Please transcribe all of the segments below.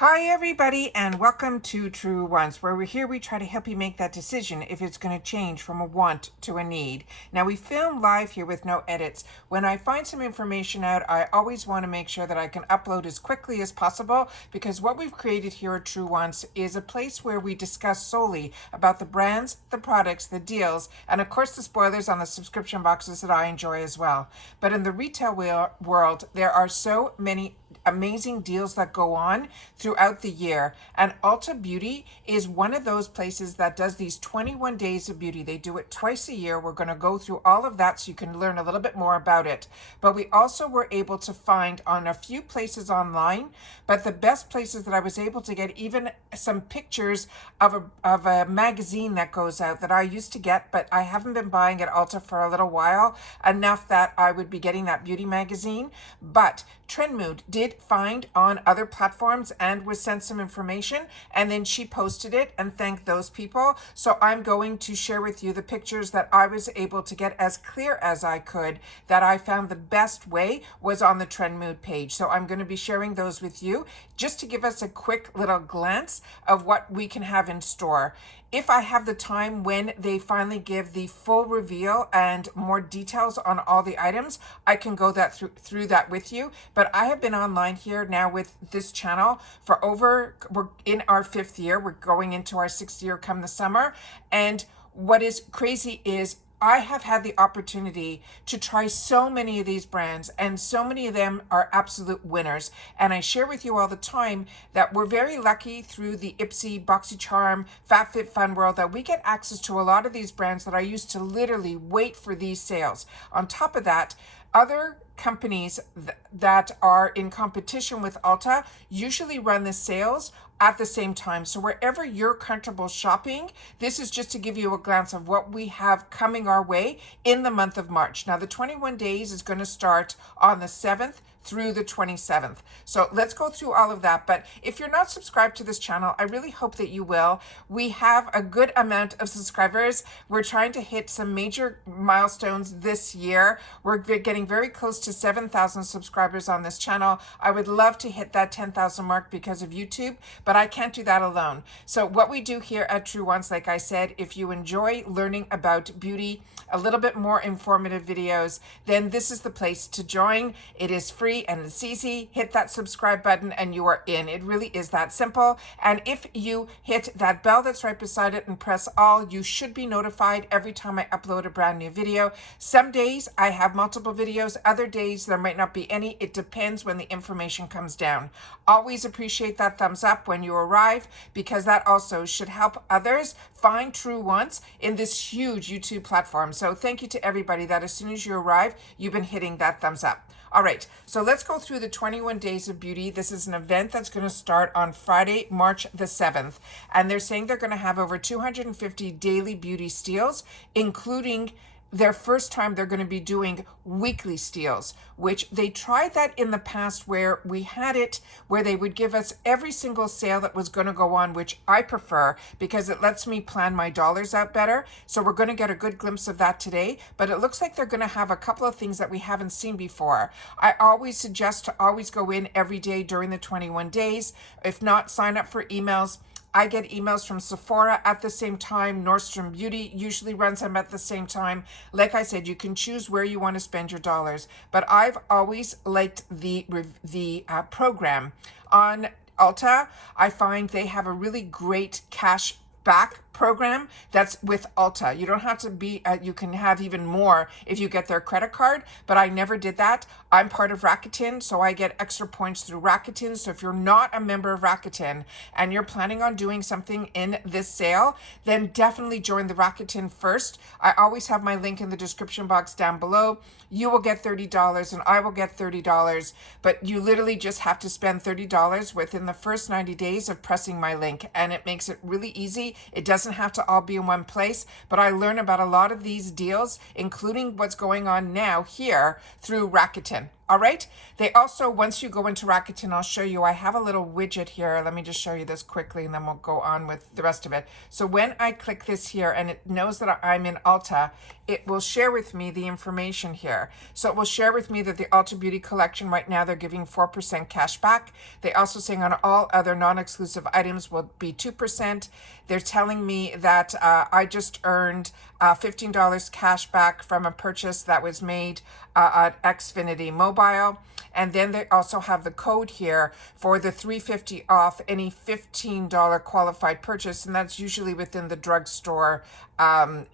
Hi everybody, and welcome to Truewants, where we try to help you make that decision if it's going to change from a want to a need. Now, we film live here with no edits. When I find some information out, I always want to make sure that I can upload as quickly as possible, because what we've created here at Truewants is a place where we discuss solely about the brands, the products, the deals, and of course the spoilers on the subscription boxes that I enjoy as well. But in the retail world, there are so many amazing deals that go on throughout the year, and Ulta Beauty is one of those places that does these 21 days of beauty. They do it twice a year. We're going to go through all of that so you can learn a little bit more about it. But we also were able to find on a few places online, but the best places that I was able to get even some pictures of a magazine that goes out that I used to get, but I haven't been buying at Ulta for a little while, enough that I would be getting that beauty magazine. But Trendmood did find on other platforms and was sent some information, and then she posted it and thanked those people. So I'm going to share with you the pictures that I was able to get as clear as I could, that I found the best way was on the Trendmood page. So I'm going to be sharing those with you just to give us a quick little glance of what we can have in store. If I have the time when they finally give the full reveal and more details on all the items, I can go through that with you. But I have been online here now with this channel for we're in our 5th year. We're going into our 6th year come the summer. And what is crazy is I have had the opportunity to try so many of these brands, and so many of them are absolute winners. And I share with you all the time that we're very lucky through the Ipsy, BoxyCharm, FabFitFun world that we get access to a lot of these brands that I used to literally wait for these sales. On top of that, other companies that are in competition with Ulta usually run the sales at the same time. So wherever you're comfortable shopping, this is just to give you a glance of what we have coming our way in the month of March. Now, the 21 days is going to start on the 7th through the 27th. So let's go through all of that. But if you're not subscribed to this channel, I really hope that you will. We have a good amount of subscribers. We're trying to hit some major milestones this year. We're getting very close to 7,000 subscribers on this channel. I would love to hit that 10,000 mark because of YouTube, but I can't do that alone. So what we do here at Truewants, like I said, if you enjoy learning about beauty, a little bit more informative videos, then this is the place to join. It is free and it's easy. Hit that subscribe button and you are in. It really is that simple. And if you hit that bell that's right beside it and press all, you should be notified every time I upload a brand new video. Some days I have multiple videos, other days there might not be any. It depends when the information comes down. Always appreciate that thumbs up when you arrive, because that also should help others find Truewants in this huge YouTube platform. So thank you to everybody that as soon as you arrive, you've been hitting that thumbs up. All right, so let's go through the 21 Days of Beauty. This is an event that's going to start on Friday, March the 7th. And they're saying they're going to have over 250 daily beauty steals, including their first time they're going to be doing weekly steals, which they tried that in the past where we had it where they would give us every single sale that was going to go on, which I prefer because it lets me plan my dollars out better. So we're going to get a good glimpse of that today, but it looks like they're going to have a couple of things that we haven't seen before. I always suggest to always go in every day during the 21 days. If not, sign up for emails. I get emails from Sephora at the same time. Nordstrom Beauty usually runs them at the same time. Like I said, you can choose where you want to spend your dollars. But I've always liked the program on Ulta. I find they have a really great cash back program that's with Ulta. You don't have to be, you can have even more if you get their credit card, but I never did that. I'm part of Rakuten, so I get extra points through Rakuten. So if you're not a member of Rakuten and you're planning on doing something in this sale, then definitely join the Rakuten first. I always have my link in the description box down below. You will get $30 and I will get $30, but you literally just have to spend $30 within the first 90 days of pressing my link, and it makes it really easy. It doesn't have to all be in one place, but I learn about a lot of these deals, including what's going on now here, through Rakuten. All right. They also, once you go into Rakuten, I'll show you, I have a little widget here. Let me just show you this quickly and then we'll go on with the rest of it. So when I click this here and it knows that I'm in Ulta, it will share with me the information here. So it will share with me that the Ulta Beauty Collection right now, they're giving 4% cash back. They also saying on all other non-exclusive items will be 2%. They're telling me that I just earned $15 cash back from a purchase that was made at Xfinity Mobile. And then they also have the code here for the $3.50 off any $15 qualified purchase, and that's usually within the drugstore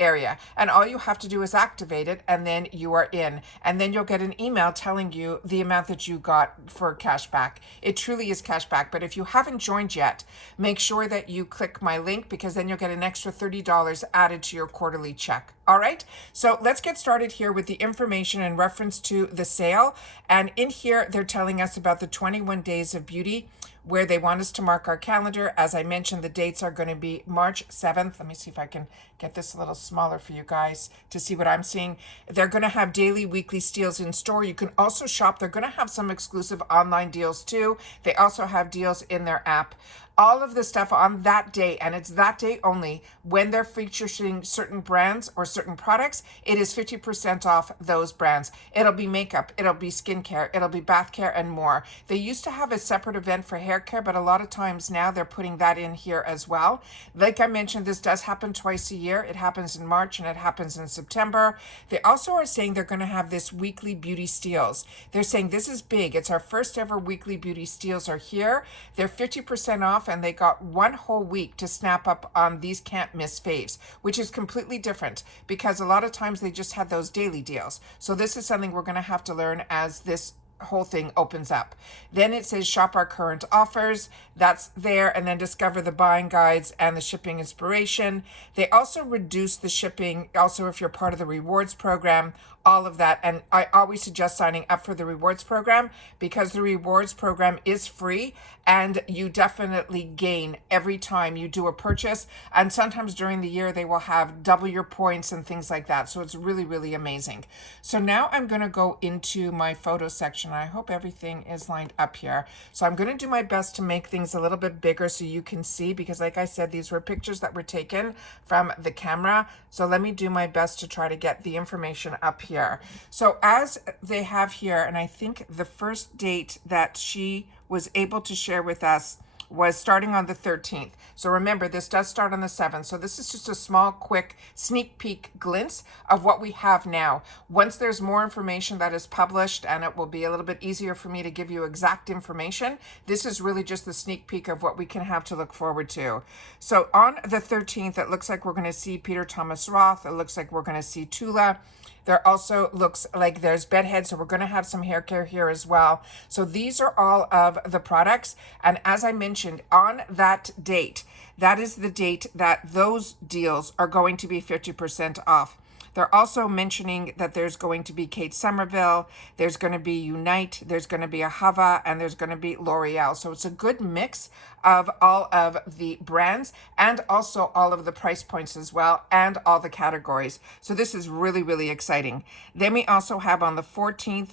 area. And all you have to do is activate it, and then you are in. And then you'll get an email telling you the amount that you got for cash back. It truly is cash back. But if you haven't joined yet, make sure that you click my link, because then you'll get an extra $30 added to your quarterly check. All right, so let's get started here with the information in reference to the sale. And in here, they're telling us about the 21 days of beauty, where they want us to mark our calendar. As I mentioned, the dates are going to be March 7th. Let me see if I can get this a little smaller for you guys to see what I'm seeing. They're going to have daily, weekly steals in store. You can also shop. They're going to have some exclusive online deals too. They also have deals in their app. All of the stuff on that day, and it's that day only, when they're featuring certain brands or certain products, it is 50% off those brands. It'll be makeup, it'll be skincare, it'll be bath care, and more. They used to have a separate event for hair care, but a lot of times now they're putting that in here as well. Like I mentioned, this does happen twice a year. It happens in March and it happens in September. They also are saying they're going to have this weekly beauty steals. They're saying this is big. It's our first ever weekly beauty steals are here. They're 50% off, and they got one whole week to snap up on these can't miss faves, which is completely different because a lot of times they just had those daily deals. So this is something we're going to have to learn as this whole thing opens up. Then it says shop our current offers. That's there. And then discover the buying guides and the shipping inspiration. They also reduce the shipping. Also, if you're part of the rewards program, all of that. And I always suggest signing up for the rewards program, because the rewards program is free and you definitely gain every time you do a purchase. And sometimes during the year, they will have double your points and things like that. So it's really, really amazing. So now I'm going to go into my photo section. I hope everything is lined up here. So I'm going to do my best to make things a little bit bigger so you can see, because like I said, these were pictures that were taken from the camera. So let me do my best to try to get the information up here. So as they have here, and I think the first date that she was able to share with us was starting on the 13th. So remember, this does start on the 7th. So this is just a small, quick sneak peek glimpse of what we have now. Once there's more information that is published, and it will be a little bit easier for me to give you exact information, this is really just the sneak peek of what we can have to look forward to. So on the 13th, it looks like we're going to see Peter Thomas Roth. It looks like we're going to see Tula. There also looks like there's bedhead, so we're going to have some hair care here as well. So these are all of the products. And as I mentioned, on that date, that is the date that those deals are going to be 50% off. They're also mentioning that there's going to be Kate Somerville, there's going to be Unite, there's going to be a Hava, and there's going to be L'Oreal. So it's a good mix of all of the brands and also all of the price points as well, and all the categories. So this is really, really exciting. Then we also have on the 14th,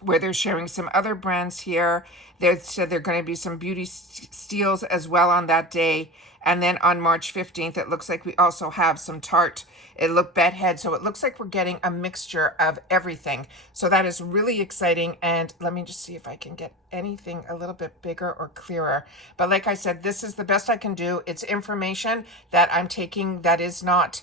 where they're sharing some other brands here. They said there are going to be some beauty steals as well on that day. And then on March 15th, it looks like we also have some Tarte. It looked bedhead. So it looks like we're getting a mixture of everything. So that is really exciting. And let me just see if I can get anything a little bit bigger or clearer. But like I said, this is the best I can do. It's information that I'm taking that is not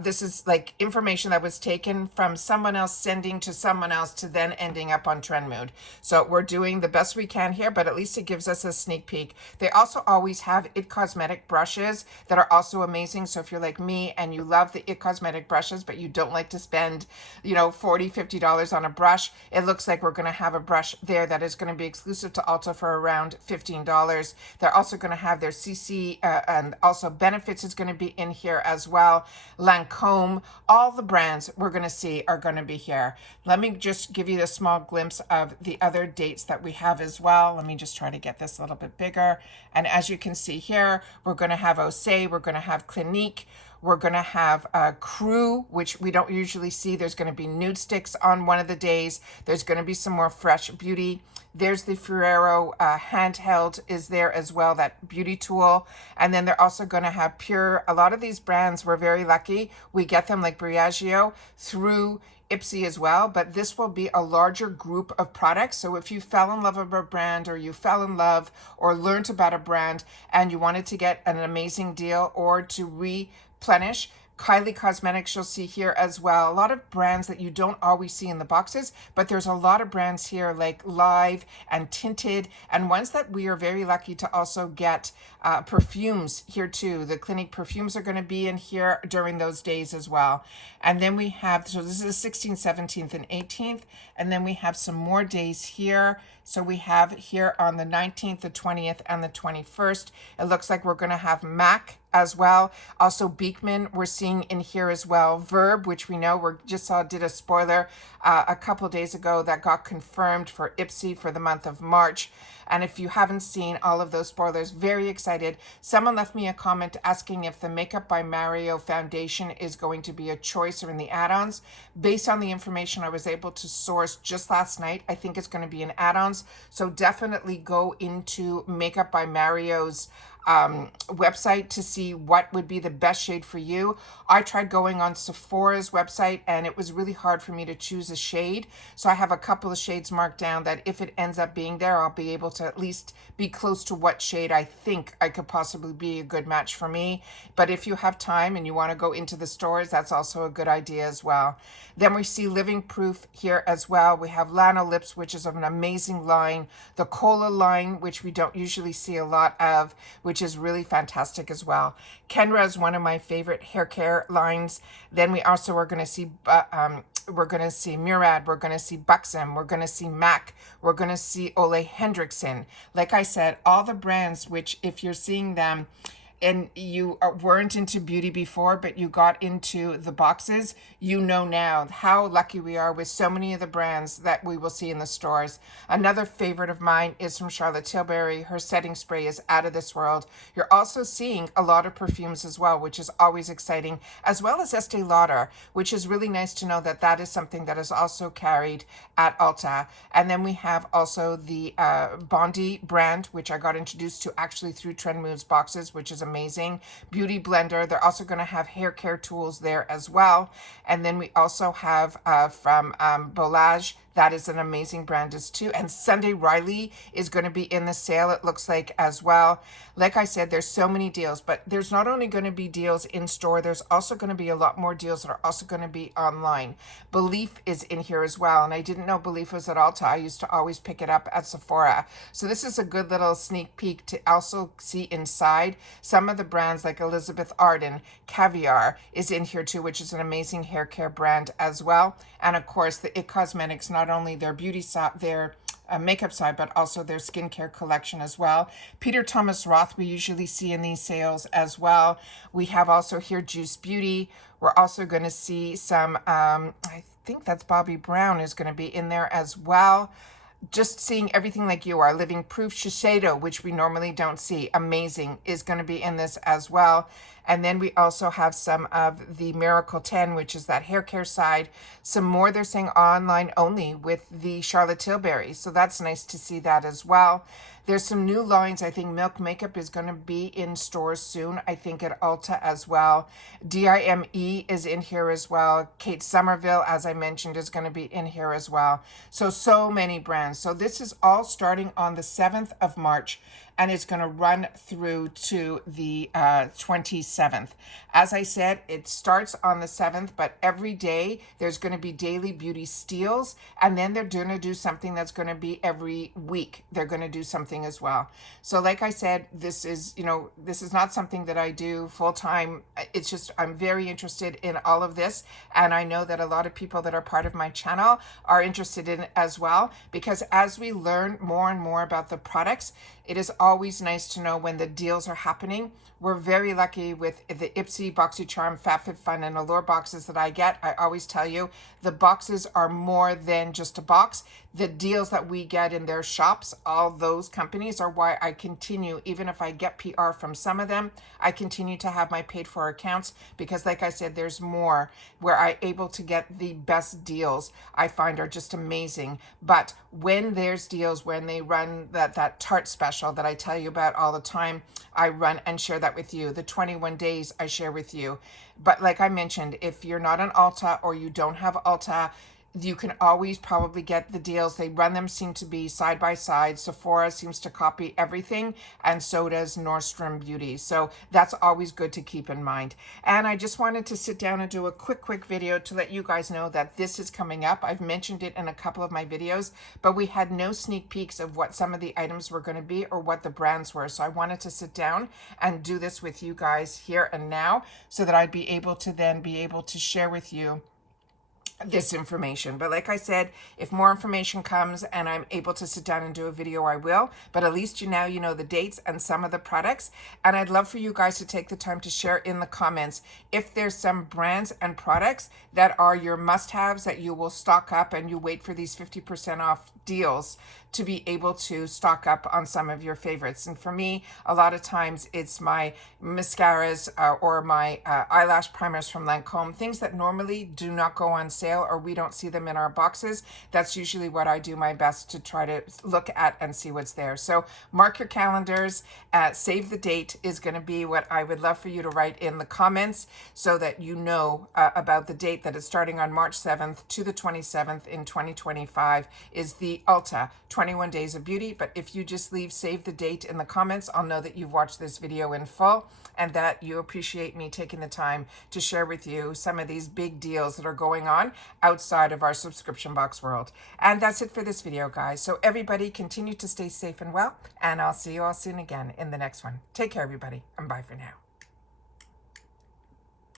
this is like information that was taken from someone else sending to someone else to then ending up on Trendmood. So we're doing the best we can here, but at least it gives us a sneak peek. They also always have IT Cosmetic brushes that are also amazing. So if you're like me and you love the IT Cosmetic brushes, but you don't like to spend, $40, $50 on a brush, it looks like we're going to have a brush there that is going to be exclusive to Ulta for around $15. They're also going to have their CC and also Benefits is going to be in here as well. Lancome, all the brands we're going to see are going to be here. Let me just give you a small glimpse of the other dates that we have as well. Let me just try to get this a little bit bigger. And as you can see here, we're going to have Osé, we're going to have Clinique, We're going to have a crew, which we don't usually see. There's going to be nude sticks on one of the days. There's going to be some more fresh beauty. There's the Ferrero handheld is there as well, that beauty tool. And then they're also going to have pure, a lot of these brands, we're very lucky. We get them like Briagio through Ipsy as well, but this will be a larger group of products. So if you fell in love with a brand, or you fell in love or learned about a brand and you wanted to get an amazing deal or to replenish, Kylie Cosmetics you'll see here as well. A lot of brands that you don't always see in the boxes, but there's a lot of brands here like Live and Tinted, and ones that we are very lucky to also get perfumes here too. The Clinique perfumes are going to be in here during those days as well. And then we have, so this is the 16th, 17th, and 18th, and then we have some more days here. So we have here on the 19th, the 20th, and the 21st. It looks like we're going to have MAC as well. Also Beekman we're seeing in here as well. Verb, which we know, we just saw, did a spoiler a couple days ago that got confirmed for Ipsy for the month of March. And if you haven't seen all of those spoilers, very excited. Someone left me a comment asking if the Makeup by Mario foundation is going to be a choice or in the add-ons. Based on the information I was able to source just last night, I think it's going to be in add-ons. So definitely go into Makeup by Mario's website to see what would be the best shade for you. I tried going on Sephora's website and it was really hard for me to choose a shade. So I have a couple of shades marked down that if it ends up being there, I'll be able to at least be close to what shade I think I could possibly be a good match for me. But if you have time and you want to go into the stores, that's also a good idea as well. Then we see Living Proof here as well. We have Lano Lips, which is an amazing line. The Cola line, which we don't usually see a lot of, which is really fantastic as well. Kenra is one of my favorite hair care lines. Then we also are going to see Murad, we're going to see Buxom, we're going to see MAC, we're going to see Ole Hendrickson. Like I said, all the brands, which if you're seeing them and you weren't into beauty before, but you got into the boxes, you know now how lucky we are with so many of the brands that we will see in the stores. Another favorite of mine is from Charlotte Tilbury. Her setting spray is out of this world. You're also seeing a lot of perfumes as well, which is always exciting, as well as Estee Lauder, which is really nice to know that that is something that is also carried at Ulta. And then we have also the Bondi brand, which I got introduced to actually through Trend Moves boxes, which is amazing. Beauty blender. They're also going to have hair care tools there as well. And then we also have from Bolage. That is an amazing brand as too. And Sunday Riley is going to be in the sale, it looks like, as well. Like I said, there's so many deals, but there's not only going to be deals in store, there's also going to be a lot more deals that are also going to be online. Belief is in here as well. And I didn't know Belief was at Ulta. I used to always pick it up at Sephora. So this is a good little sneak peek to also see inside. Some of the brands like Elizabeth Arden, Caviar is in here too, which is an amazing hair care brand as well. And of course, the IT Cosmetics, not only their beauty side, their makeup side, but also their skincare collection as well. Peter Thomas Roth we usually see in these sales as well. We have also here Juice Beauty. We're also going to see some, I think that's Bobbi Brown is going to be in there as well. Just seeing everything like you are. Living Proof Shiseido, which we normally don't see, amazing, is going to be in this as well. And then we also have some of the Miracle 10, which is that hair care side. Some more they're saying online only with the Charlotte Tilbury. So that's nice to see that as well. There's some new lines. I think Milk Makeup is going to be in stores soon. I think at Ulta as well. DIME is in here as well. Kate Somerville, as I mentioned, is going to be in here as well. So many brands. So this is all starting on the 7th of March. And it's going to run through to the 27th. As I said, it starts on the 7th, but every day there's going to be daily beauty steals. And then they're going to do something that's going to be every week. They're going to do something as well. So like I said, this is not something that I do full time. It's just, I'm very interested in all of this. And I know that a lot of people that are part of my channel are interested in it as well, because as we learn more and more about the products, it is always nice to know when the deals are happening. We're very lucky with the Ipsy, BoxyCharm, FabFitFun, and Allure boxes that I get. I always tell you, the boxes are more than just a box. the deals that we get in their shops, all those companies are why I continue, even if I get PR from some of them, I continue to have my paid for accounts, because like I said, there's more where I'm able to get the best deals I find are just amazing. But when there's deals, when they run that Tarte special that I tell you about all the time, I run and share that with you. The 21 days I share with you. But like I mentioned, if you're not on Ulta or you don't have Ulta, you can always probably get the deals. They run them, seem to be side by side. Sephora seems to copy everything, and so does Nordstrom Beauty. So that's always good to keep in mind. And I just wanted to sit down and do a quick video to let you guys know that this is coming up. I've mentioned it in a couple of my videos, but we had no sneak peeks of what some of the items were going to be or what the brands were. So I wanted to sit down and do this with you guys here and now, so that I'd be able to then be able to share with you this information. But like I said, if more information comes and I'm able to sit down and do a video, I will. But at least you know the dates and some of the products. And I'd love for you guys to take the time to share in the comments if there's some brands and products that are your must-haves that you will stock up, and you wait for these 50% off deals to be able to stock up on some of your favorites. And for me, a lot of times it's my mascaras or my eyelash primers from Lancome, things that normally do not go on sale or we don't see them in our boxes. That's usually what I do my best to try to look at and see what's there. So mark your calendars. Save the date is going to be what I would love for you to write in the comments, so that you know about the date that is starting on March 7th to the 27th in 2025 is the Ulta 21 Days of Beauty. But if you just leave save the date in the comments, I'll know that you've watched this video in full and that you appreciate me taking the time to share with you some of these big deals that are going on outside of our subscription box world. And that's it for this video, guys. So everybody continue to stay safe and well, and I'll see you all soon again in the next one. Take care, everybody, and bye for now.